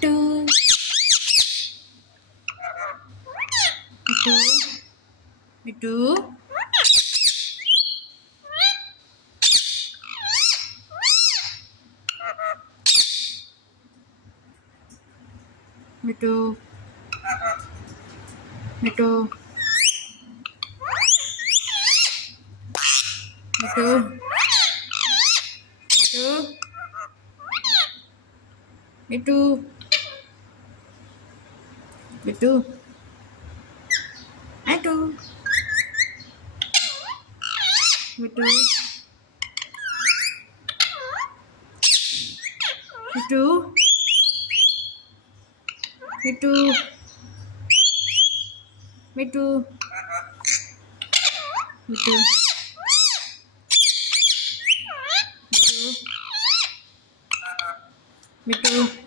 Mithu, Mithu, Mithu, Mithu, Mithu, Mithu, Mithu, Mithu, Mithu, Mithu, Mithu, Mithu, Mithu, Mithu, Mithu, Mithu, Mithu.